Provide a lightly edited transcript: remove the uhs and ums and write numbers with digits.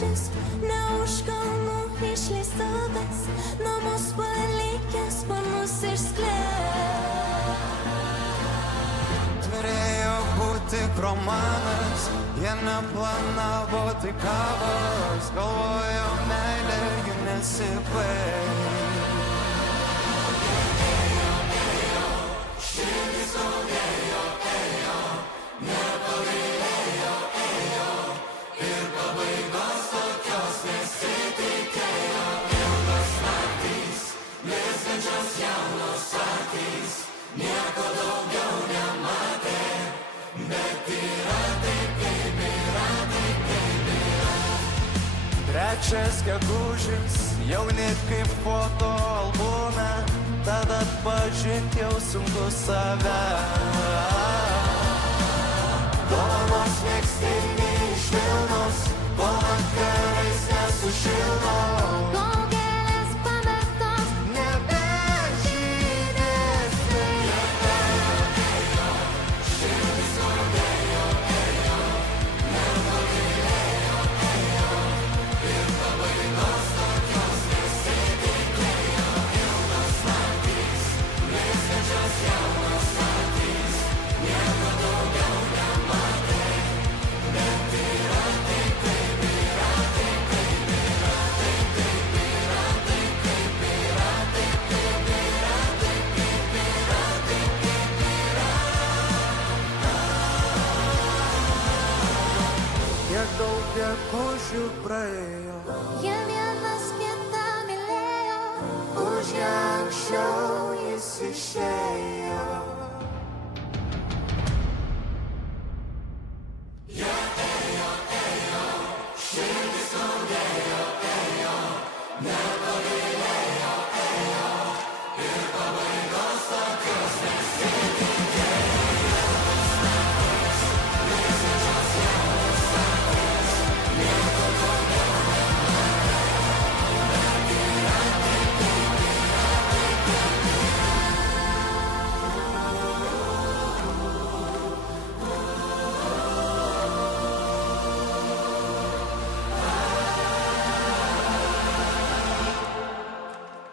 gūžis, ne už kalnų išleistuvės, namus palikęs sparnus išskleis. Turėjo būti romanas, jie neplanavo tai kavos, galvojo meilė jų nesibaigs. Širdis skaudėjo, nepagailėjo, ir pabaigos tokios nesitikėjo. Ilgos naktys, blizgančios jaunos akys, nieko daugiau nematė, bet yra taip, kaip yra, taip, kaip yra. Trečias gegužis, jauni kaip fotoalbume, tad atpažint jau sunku save. Dovanos mėgstiniai iš Vilnos, po vakarais nesušildo. Kol gėlės pamerktos, Nebežydės širdis skaudėjo, nepagailėjo, ir pabaigos tokios nesitikėjo. Ilgos naktys, blizgančios jaunos akys, nieko daugiau nematė, bet yra taip, kaip yra, taip, kaip yra, taip, kaip yra, taip, kaip yra, taip, kaip yra, taip, kaip yra, taip, kaip yra. Kiek daug gegužių praėjo, jie vienas kitą mylėjo, už ją anksčiau jis išėjo.